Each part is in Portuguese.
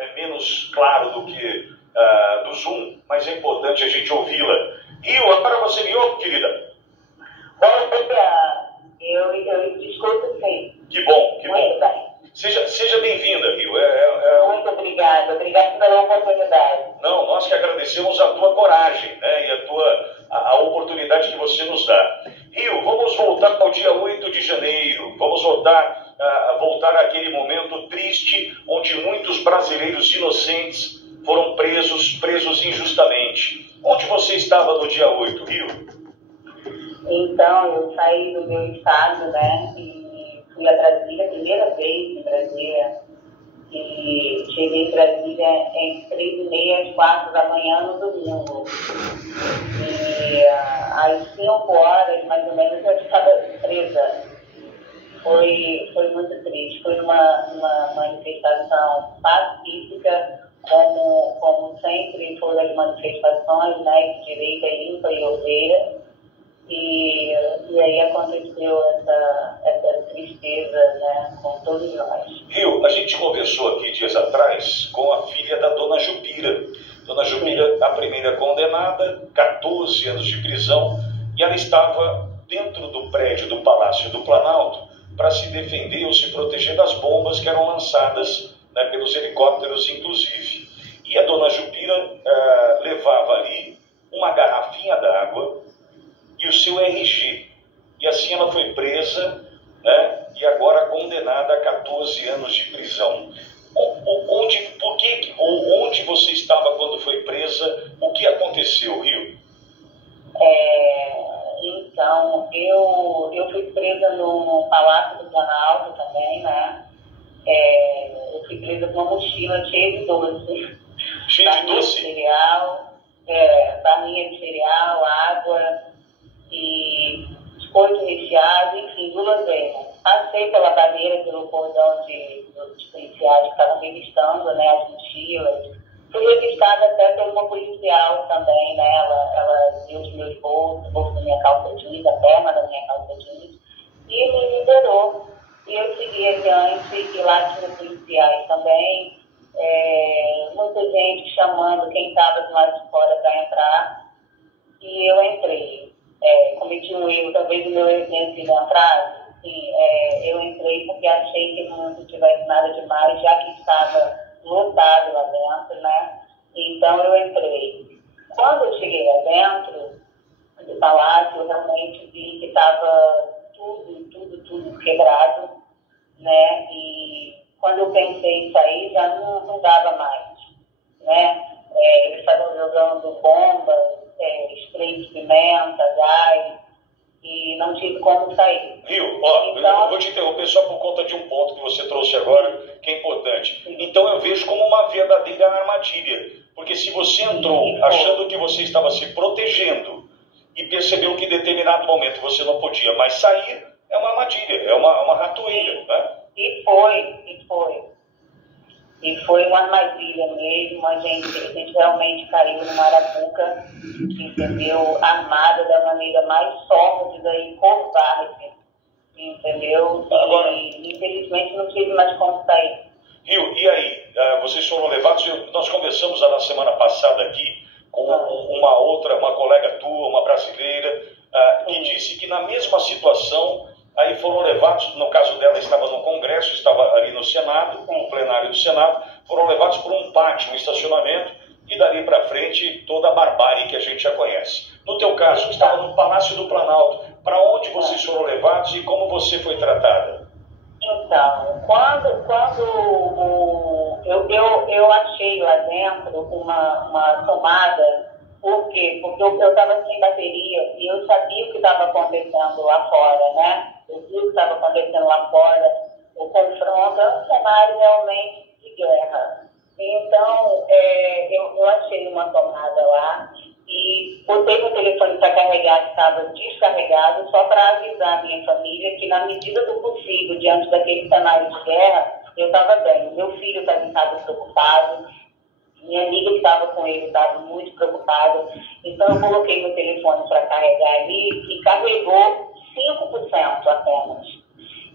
é menos claro do que do Zoom, mas é importante a gente ouvi-la. Rio, agora você me ouve, querida? Bom dia. Eu discuto sim. Que bom, que Muito bom. bem. Seja bem-vinda, Rio. Muito obrigada. Obrigada pela oportunidade. Não, nós que agradecemos a tua coragem, né, e a oportunidade que você nos dá. Rio, vamos voltar ao dia 8 de janeiro. Vamos voltar àquele momento triste onde muitos brasileiros inocentes foram presos injustamente. Onde você estava no dia 8, Rio? Então, eu saí do meu estado, né, e fui a Brasília, primeira vez em Brasília, e cheguei em Brasília entre 3h30 e 4 da manhã no domingo. E às 5 horas, mais ou menos, eu estava presa. Foi muito triste. Foi uma manifestação pacífica, como sempre foram as manifestações, né, de direita limpa e ordeira. E aí aconteceu essa tristeza, né, com todos nós. Rio, a gente conversou aqui dias atrás com a filha da Dona Jupira. Dona Jupira, a primeira condenada, 14 anos de prisão, e ela estava dentro do prédio do Palácio do Planalto para se defender ou se proteger das bombas que eram lançadas, né, pelos helicópteros, inclusive. E a Dona Jupira levava ali uma garrafinha d'água e o seu RG. E assim ela foi presa, né, e agora condenada a 14 anos de prisão. Onde você estava quando foi presa? O que aconteceu, Rio? Então, eu fui presa no Palácio do Planalto também, né? Eu fui presa com uma mochila cheia de doce. Cheia de doce? Barrinha de cereal, água e biscoito recheado, enfim, guloseima. Passei pela barreira, pelo cordão dos policiais que estavam revistando, né, as mochilas. Fui revistada até por uma policial também, né? Ela viu os meus bolsos, o bolso da minha calça jeans, a perna da minha calça jeans, e me liberou. E eu segui adiante, e lá tinha policiais também, muita gente chamando quem estava do lado de fora para entrar, e eu entrei. Cometi um erro, talvez o meu erro tenha sido uma frase. Sim, eu entrei porque achei que não tivesse nada demais, já que estava lotado lá dentro, né? Então eu entrei. Quando eu cheguei lá dentro do palácio, eu realmente vi que estava tudo quebrado, né? E quando eu pensei em sair, já não dava mais, né? Eles estavam jogando bombas, spray de pimenta, gás, e não tive como sair. Rio, então, eu vou te interromper só por conta de um ponto que você trouxe agora, que é importante. Sim. Então eu vejo como uma verdadeira armadilha, porque se você entrou achando que você estava se protegendo e percebeu que em determinado momento você não podia mais sair, é uma armadilha, é uma ratoeira, né? E foi uma armadilha mesmo, a gente realmente caiu numa arapuca, entendeu? Armada da maneira mais sórdida e covarde, entendeu? Agora, e infelizmente não tive mais como sair. Rio, e aí? Vocês foram levados, nós conversamos na semana passada aqui com uma colega tua, uma brasileira, que disse que na mesma situação, aí foram levados, no caso dela estava no Congresso, estava ali no Senado, no plenário do Senado, foram levados por um pátio, um estacionamento, e dali para frente toda a barbárie que a gente já conhece. No teu caso, que estava no Palácio do Planalto, para onde vocês foram levados e como você foi tratada? Então, quando eu achei lá dentro uma tomada. Por quê? Porque eu estava sem bateria e eu sabia o que estava acontecendo lá fora, né? Eu vi o que estava acontecendo lá fora. O confronto é um cenário realmente de guerra. Então, eu achei uma tomada lá e botei meu telefone para carregar, que estava descarregado, só para avisar a minha família que, na medida do possível, diante daquele cenário de guerra, eu estava bem. Meu filho estava em casa preocupado. Minha amiga que estava com ele estava muito preocupada. Então, eu coloquei meu telefone para carregar ali e carregou 5% apenas.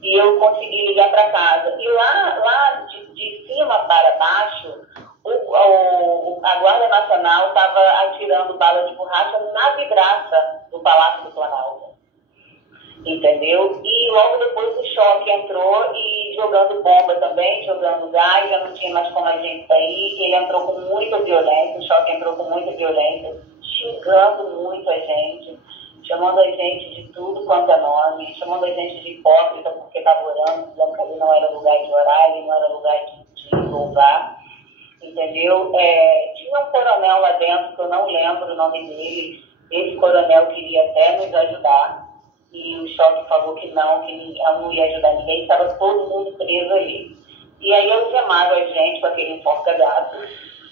E eu consegui ligar para casa. E lá de cima para baixo, atirando bala de borracha na vidraça do Palácio do Planalto. Entendeu? E logo depois o choque entrou e jogando bomba também, jogando gás, já não tinha mais como a gente sair. Ele entrou com muita violência, o choque entrou com muita violência, xingando muito a gente, chamando a gente de tudo quanto é nome, chamando a gente de hipócrita porque estava orando, dizendo que ali não era lugar de orar, ali não era lugar de louvar. Entendeu? Tinha um coronel lá dentro, que eu não lembro o nome dele. Esse coronel queria até nos ajudar. E o choque falou que não ia ajudar ninguém, estava todo mundo preso ali. E aí algemaram a gente com aquele enforca-gato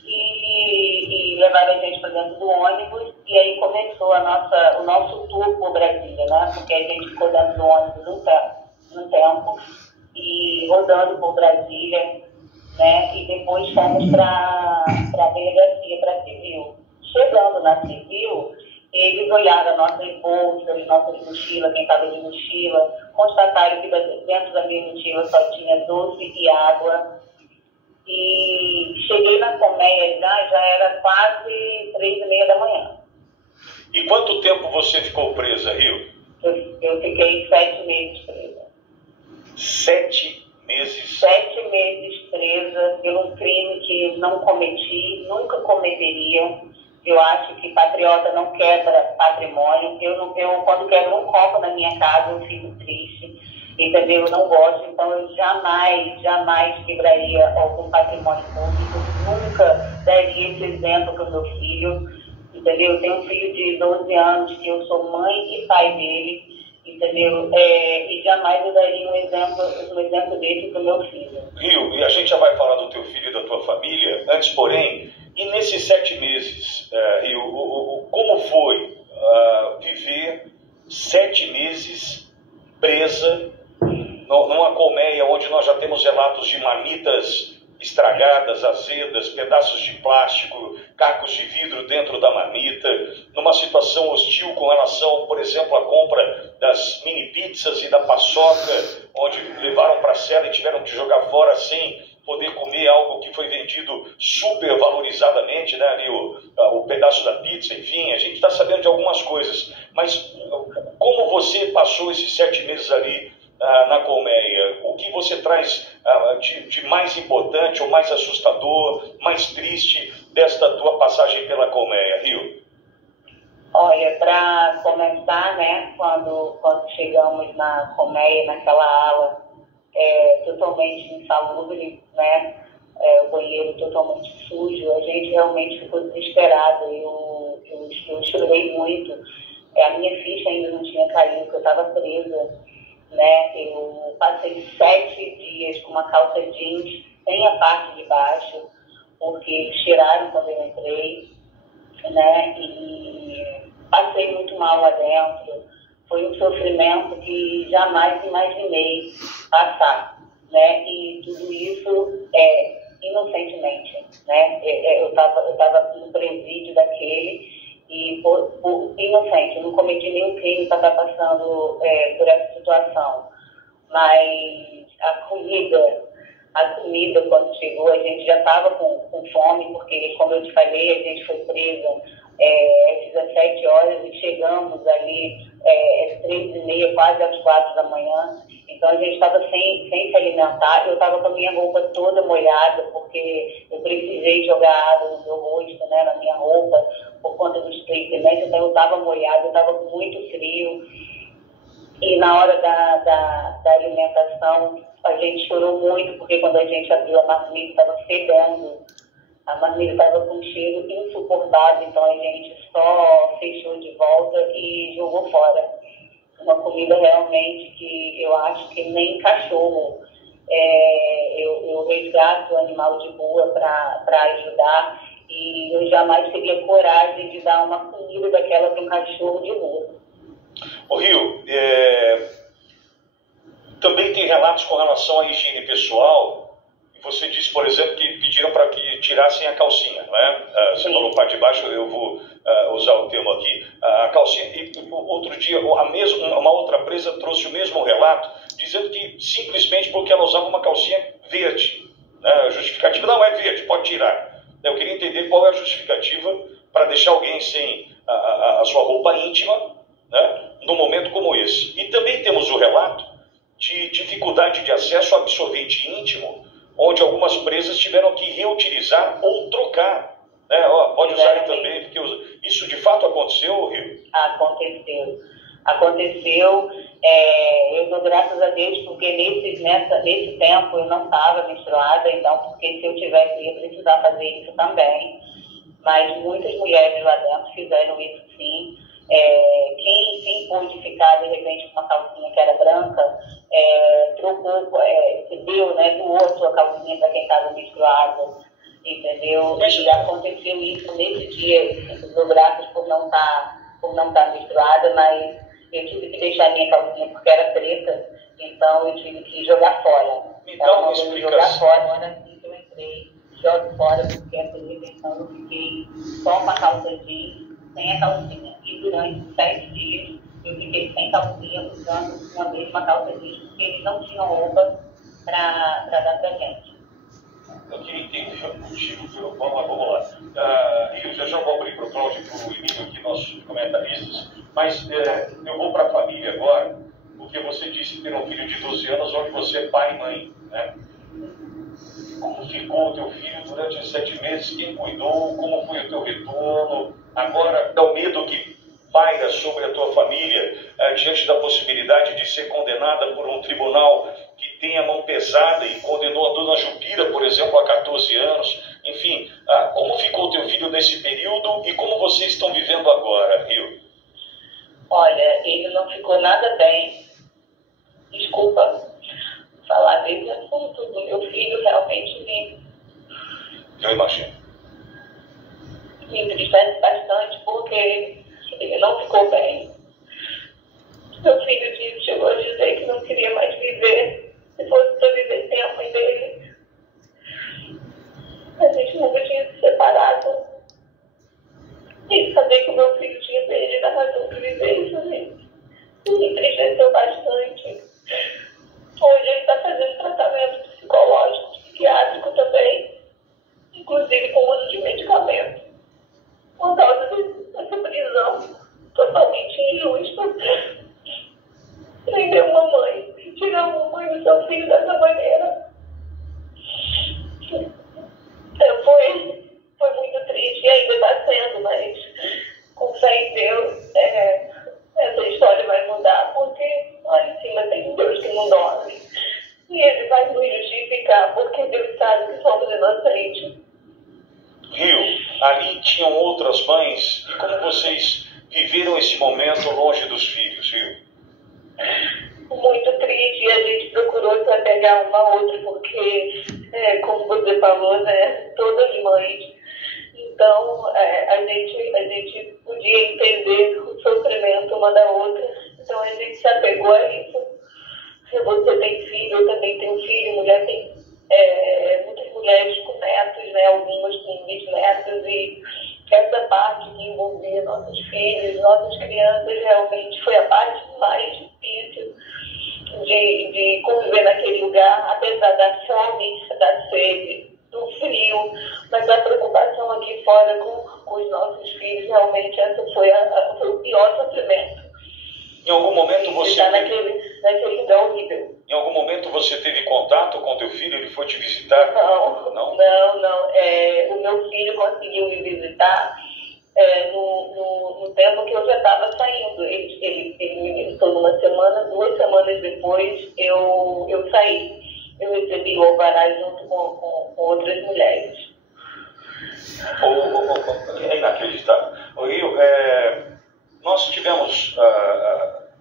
e levaram a gente para dentro do ônibus, e aí começou o nosso tour por Brasília, né? Porque a gente ficou dentro do ônibus um tempo, e rodando por Brasília, né? E depois fomos para a delegacia, para a civil. Chegando na civil, eles olharam nossas bolsas, nossas mochilas, quem estava de mochila, constataram que dentro da minha mochila só tinha doce e água. E cheguei na colmeia já era quase 3h30 da manhã. E quanto tempo você ficou presa, Rio? Eu fiquei 7 meses presa. 7 meses? 7 meses presa por um crime que não cometi, nunca cometeria. Eu acho que patriota não quebra patrimônio. Eu quando quebro um copo na minha casa, eu fico triste, entendeu? Eu não gosto, então eu jamais quebraria algum patrimônio público, nunca daria esse exemplo para o meu filho, entendeu? Eu tenho um filho de 12 anos, que eu sou mãe e pai dele, entendeu? E jamais eu daria um exemplo desse para o meu filho. Rio, e a gente já vai falar do teu filho e da tua família, antes, porém, e nesses 7 meses, Rio, como foi viver 7 meses presa numa colmeia onde nós já temos relatos de marmitas estragadas, azedas, pedaços de plástico, cacos de vidro dentro da marmita, numa situação hostil com relação, por exemplo, à compra das mini pizzas e da paçoca, onde levaram para a cela e tiveram que jogar fora sem poder comer algo que foi vendido super valorizadamente, né, ali o pedaço da pizza, enfim, a gente está sabendo de algumas coisas, mas como você passou esses 7 meses ali na colmeia? O que você traz de mais importante ou mais assustador, mais triste desta tua passagem pela colmeia, Rio? Olha, para começar, né, quando chegamos na colmeia, naquela ala totalmente insalubre, né, o banheiro totalmente sujo, a gente realmente ficou desesperada. Eu chorei muito. A minha ficha ainda não tinha caído, porque eu estava presa, né? Eu passei 7 dias com uma calça jeans sem a parte de baixo, porque eles tiraram quando eu entrei, né? E passei muito mal lá dentro. Foi um sofrimento que jamais imaginei passar, né? E tudo isso inocentemente, né? Eu estava no presídio daquele e por inocente, eu não cometi nenhum crime para estar passando por essa situação. Mas a comida, quando chegou, a gente já estava com fome, porque, como eu te falei, a gente foi presa às 17 horas e chegamos ali às 3h30, quase às 4 da manhã. Então a gente estava sem se alimentar. Eu estava com a minha roupa toda molhada, porque eu precisei jogar água no meu rosto, né, na minha roupa, por conta do spray pimenta. Então eu estava molhada, eu estava com muito frio. E na hora da alimentação, a gente chorou muito, porque quando a gente abriu a marmita, estava fedendo. A marmita estava com um cheiro insuportável, então a gente só fechou de volta e jogou fora. Uma comida realmente que eu acho que nem cachorro. Eu resgato o animal de rua para ajudar, e eu jamais teria coragem de dar uma comida daquela para um cachorro de rua. Ô Rio, também tem relatos com relação à higiene pessoal. Você disse, por exemplo, que pediram para que tirassem a calcinha, não é? Você falou parte de baixo, eu vou usar o termo aqui. A calcinha, e outro dia, uma outra presa trouxe o mesmo relato, dizendo que simplesmente porque ela usava uma calcinha verde. A justificativa não é verde, pode tirar. Eu queria entender qual é a justificativa para deixar alguém sem a sua roupa íntima, né, num momento como esse. E também temos o relato de dificuldade de acesso ao absorvente íntimo, onde algumas presas tiveram que reutilizar ou trocar. Né? Pode usar aí também, porque isso de fato aconteceu, Rio? Aconteceu. Eu dou graças a Deus, porque nesse tempo eu não estava menstruada, então, porque se eu tivesse, ia precisar fazer isso também. Mas muitas mulheres lá dentro fizeram isso sim. Quem sim pôde ficar, de repente, com uma calcinha que era branca, trocou, deu, né, doou a sua calcinha para quem estava menstruado, entendeu? E aconteceu isso nesse dia. Eu dou graças por não estar menstruada, mas eu tive que deixar minha calcinha porque era preta, então eu tive que jogar fora. Então, me explica. Jogar fora, na hora assim que eu entrei, jogo fora, porque essa retenção eu fiquei só com a calça jeans, sem a calcinha. E durante 7 dias eu fiquei sem calcinha, usando uma mesma calça jeans, porque eles não tinham roupa para dar pra gente. Eu queria entender o motivo pelo qual, mas vamos lá. Eu já vou abrir para o Cláudio e para o Emílio aqui, nossos comentaristas, mas eu vou para a família agora, porque você disse ter um filho de 12 anos, onde você é pai e mãe, né? Como ficou o teu filho durante os 7 meses? Quem cuidou? Como foi o teu retorno? Agora, dá o medo que paira sobre a tua família diante da possibilidade de ser condenada por um tribunal que tem a mão pesada e condenou a dona Jupira, por exemplo, a 14 anos. Enfim, como ficou o teu filho nesse período e como vocês estão vivendo agora, Rio? Olha, ele não ficou nada bem. Desculpa falar desse assunto do meu filho, realmente Eu imagino. me entristece bastante, porque ele não ficou bem. Meu filho chegou a dizer que não queria mais viver, se fosse para viver sem a mãe dele. A gente nunca tinha se separado. E saber que o meu filho tinha perdido a razão de viver, isso me entristeceu bastante. Hoje ele está fazendo tratamento psicológico, psiquiátrico também, inclusive com uso de medicamento, por causa dessa prisão totalmente injusta. Prender uma mãe, tirar uma mãe do seu filho dessa maneira. Foi muito triste e ainda está sendo, mas com fé em Deus, essa história vai mudar, porque lá em cima tem um Deus que não dorme. E Ele vai nos justificar, porque Deus sabe que somos inocentes. Rio, ali tinham outras mães, e como vocês viveram esse momento longe dos filhos, Rio? Muito triste, e a gente procurou se apegar uma a outra, porque, como você falou, né, todas mães. Então, a gente podia entender o sofrimento uma da outra, então a gente se apegou a isso. Se você tem filho, eu também tenho filho, mulher tem muitas mulheres com netos, né, algumas com bisnetos, e essa parte que envolvia nossos filhos, nossas crianças, realmente foi a parte mais difícil de conviver naquele lugar, apesar da fome, da sede, do frio, mas a preocupação aqui fora com os nossos filhos, realmente essa foi o pior sofrimento. Em algum momento você está naquele lugar horrível. Em algum momento você teve contato com teu filho? Ele foi te visitar? Não. O meu filho conseguiu me visitar no tempo que eu já estava saindo. Ele me visitou numa semana, 2 semanas depois eu saí. Eu recebi o alvará junto com outras mulheres. É inacreditável. Rio, nós tivemos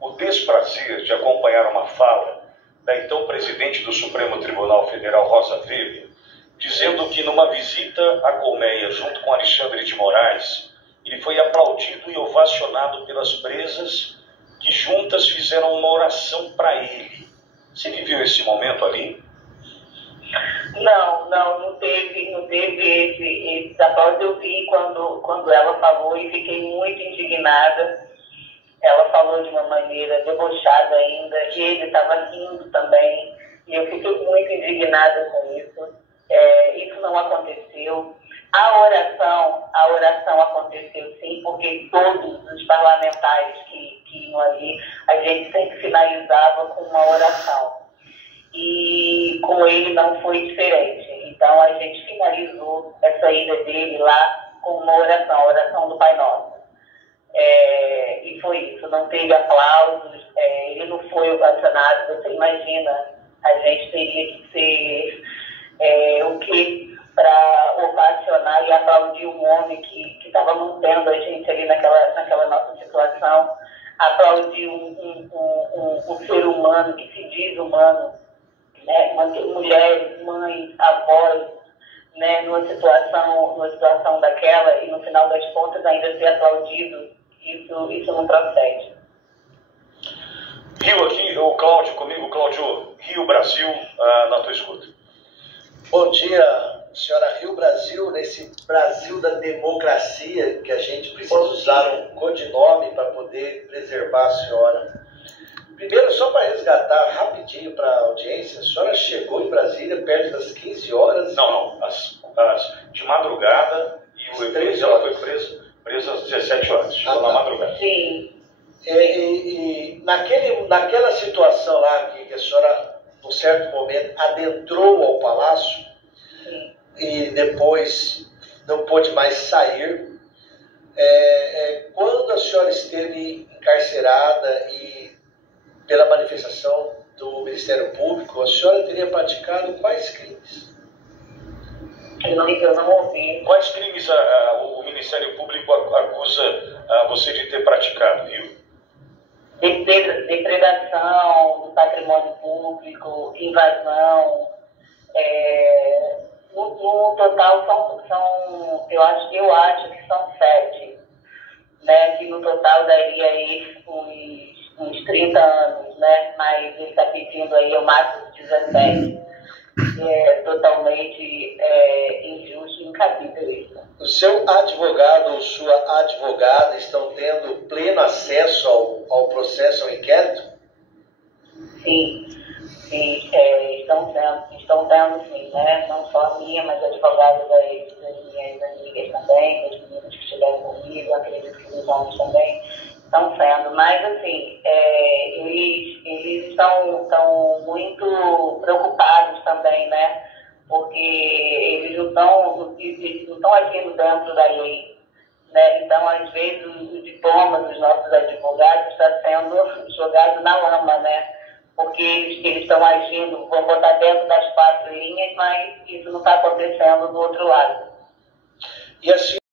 o desprazer de acompanhar uma fala da então presidente do Supremo Tribunal Federal, Rosa Weber, dizendo que numa visita à colmeia junto com Alexandre de Moraes, ele foi aplaudido e ovacionado pelas presas que juntas fizeram uma oração para ele. Você viveu esse momento ali? Não teve esse aplauso. Eu vi quando ela falou e fiquei muito indignada. Ela falou de uma maneira debochada ainda, e ele estava rindo também, e eu fiquei muito indignada com isso. Isso não aconteceu. A oração aconteceu sim, porque todos os parlamentares que iam ali, a gente sempre finalizava com uma oração. E com ele não foi diferente. Então a gente finalizou essa ida dele lá com uma oração, a oração do Pai Nosso. E foi isso, não teve aplausos, ele não foi ovacionado. Você imagina, a gente teria que ser o quê para ovacionar e aplaudir um homem que estava mantendo a gente ali naquela nossa situação, aplaudir um ser humano que se diz humano, né? Manter mulheres, mães, avós, né? numa situação daquela, e no final das contas ainda ser aplaudido, isso não procede. Rio aqui, o Cláudio comigo. Cláudio, Rio, Brasil, na tua escuta. Bom dia, senhora. Rio Brasil, nesse Brasil da democracia, que a gente precisa usar um codinome para poder preservar a senhora. Primeiro, só para resgatar rapidinho para a audiência, a senhora chegou em Brasília perto das 15 horas? Não, de madrugada, e o efeito ela foi presa às 17 horas, chegou na madrugada. Sim. E naquela situação lá que a senhora, num certo momento, adentrou ao palácio, Sim. E depois não pôde mais sair, quando a senhora esteve encarcerada e pela manifestação do Ministério Público, a senhora teria praticado quais crimes? Eu não ouvi. Quais crimes o Ministério Público acusa você de ter praticado, Rio? Depredação do patrimônio público, invasão. No total são eu acho que são 7, né? Que no total daria aí uns 30 anos, né? Mas ele está pedindo aí o máximo de 17. Totalmente injusto e incabível isso. O seu advogado ou sua advogada estão tendo pleno acesso ao processo, ao inquérito? Sim, estão tendo sim, né? Não só a minha, mas advogados das minhas amigas também, das meninas que estiveram comigo, acredito que os homens também estão sendo. Mas, assim, eles estão muito preocupados também, né? Porque eles não estão agindo dentro da lei, né? Então, às vezes, o diploma dos nossos advogados está sendo jogado na lama, né? Porque eles estão agindo, vão botar dentro das 4 linhas, mas isso não está acontecendo do outro lado.